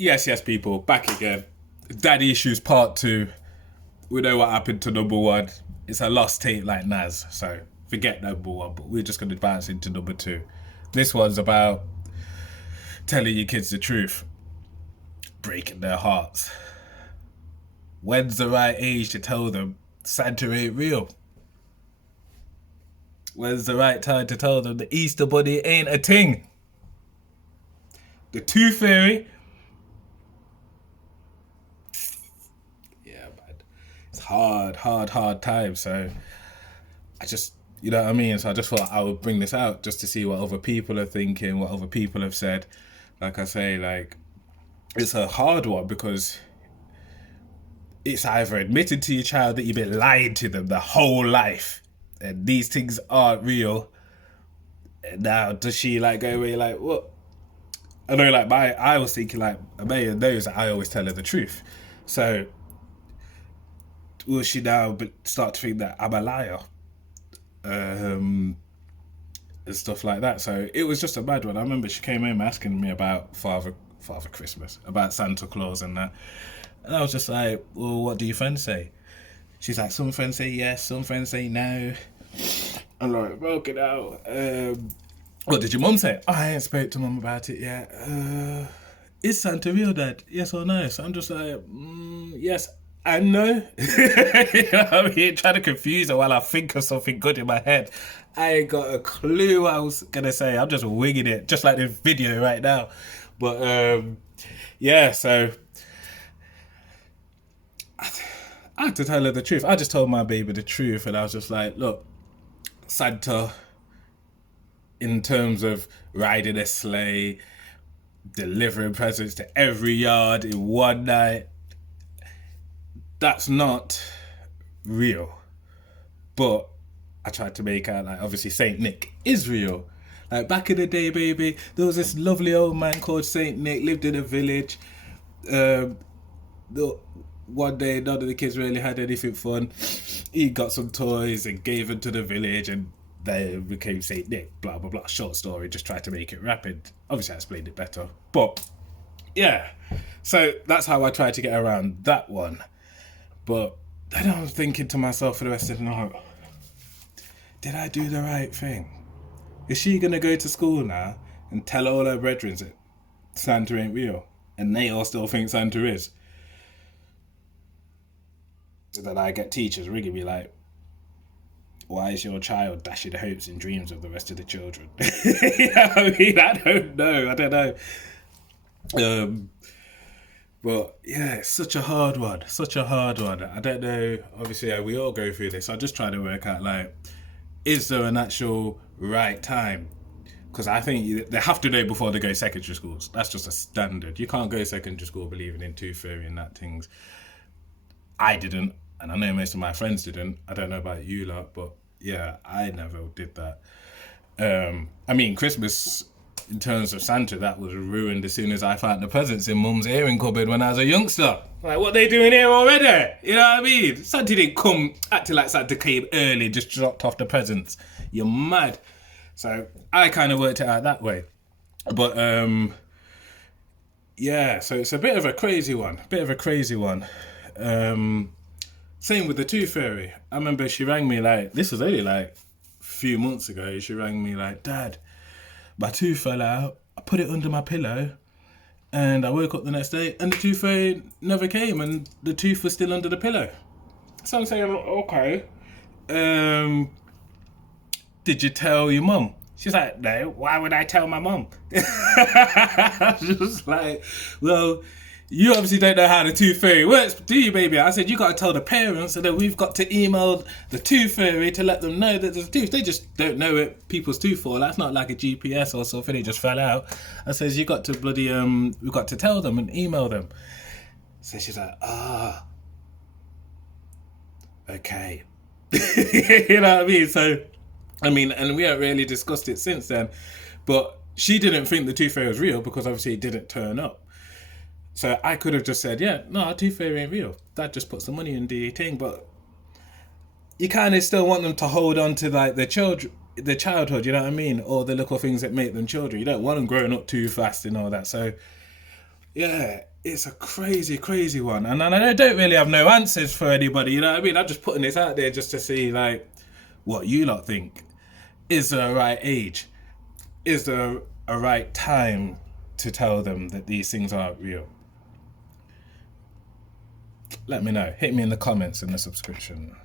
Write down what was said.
Yes, people, back again. Daddy Issues Part 2. We know what happened to number 1. It's a lost tape like Nas, so forget number 1, but we're just going to bounce into number 2. This one's about telling your kids the truth, breaking their hearts. When's the right age to tell them Santa ain't real? When's the right time to tell them the Easter Bunny ain't a thing? The Tooth Fairy. Yeah, man. It's hard time. So I just, you know what I mean? So I just thought I would bring this out just to see what other people are thinking, what other people have said. Like I say, like, it's a hard one because it's either admitting to your child that you've been lying to them their whole life and these things aren't real. And now does she like go away like, what? I know, like, I was thinking, like, Amaya knows that I always tell her the truth. So, will she now start to think that I'm a liar? And stuff like that. So, it was just a bad one. I remember she came home asking me about Father Christmas, about Santa Claus and that. And I was just like, well, what do your friends say? She's like, some friends say yes, some friends say no. I'm like, broke it out. What did your mum say? Oh, I ain't spoke to mum about it yet. Is Santa real, Dad? Yes or no? So I'm just like, yes and no. You know what I mean? Trying to confuse her while I think of something good in my head. I ain't got a clue what I was going to say. I'm just winging it, just like this video right now. But, yeah, so I had to tell her the truth. I just told my baby the truth, and I was just like, look, Santa, in terms of riding a sleigh, delivering presents to every yard in one night, that's not real. But I tried to make out like, obviously, Saint Nic is real. Like, back in the day, baby, there was this lovely old man called Saint Nic, lived in a village. One day, none of the kids really had anything fun. He got some toys and gave them to the village, and they became Saint Nic, blah, blah, blah. Short story, just tried to make it rapid. Obviously, I explained it better. But, yeah. So, that's how I tried to get around that one. But then I was thinking to myself for the rest of the night, did I do the right thing? Is she going to go to school now and tell all her brethren that Santa ain't real? And they all still think Santa is? And then I get teachers ringing me like, why is your child dashing hopes and dreams of the rest of the children? You know what I mean? I don't know. But yeah, it's such a hard one. I don't know. Obviously, we all go through this. I'm just trying to work out, like, is there an actual right time? Because I think they have to know before they go secondary schools. That's just a standard. You can't go secondary school believing in tooth fairy and that things. I didn't, and I know most of my friends didn't. I don't know about you lot, but yeah, I never did that. I mean, Christmas, in terms of Santa, that was ruined as soon as I found the presents in Mum's earring cupboard when I was a youngster. Like, what they doing here already? You know what I mean? Santa didn't come acting like Santa came early, just dropped off the presents. You're mad. So I kind of worked it out that way. But, yeah, so it's a bit of a crazy one. Same with the tooth fairy. I remember she rang me like, this was only like a few months ago. She rang me like, Dad, my tooth fell out. I put it under my pillow and I woke up the next day and the tooth fairy never came and the tooth was still under the pillow. So I'm saying, okay. Did you tell your mum? She's like, no, why would I tell my mum? I was just like, well, you obviously don't know how the tooth fairy works, do you, baby? I said, you got to tell the parents, and then we've got to email the tooth fairy to let them know that there's a tooth. They just don't know it, people's tooth fall. That's not like a GPS or something. It just fell out. I says, you got to we've got to tell them and email them. So she's like, okay. You know what I mean? So, I mean, and we haven't really discussed it since then, but she didn't think the tooth fairy was real because obviously it didn't turn up. So I could have just said, yeah, no, tooth fairy ain't real. Dad just put some money in the thing, but you kind of still want them to hold on to like their childhood, you know what I mean? Or the little things that make them children. You don't want them growing up too fast and all that. So Yeah, it's a crazy, crazy one. And I don't really have no answers for anybody, you know what I mean? I'm just putting this out there just to see, like, what you lot think. Is there a right age? Is there a right time to tell them that these things aren't real? Let me know. Hit me in the comments and the subscription.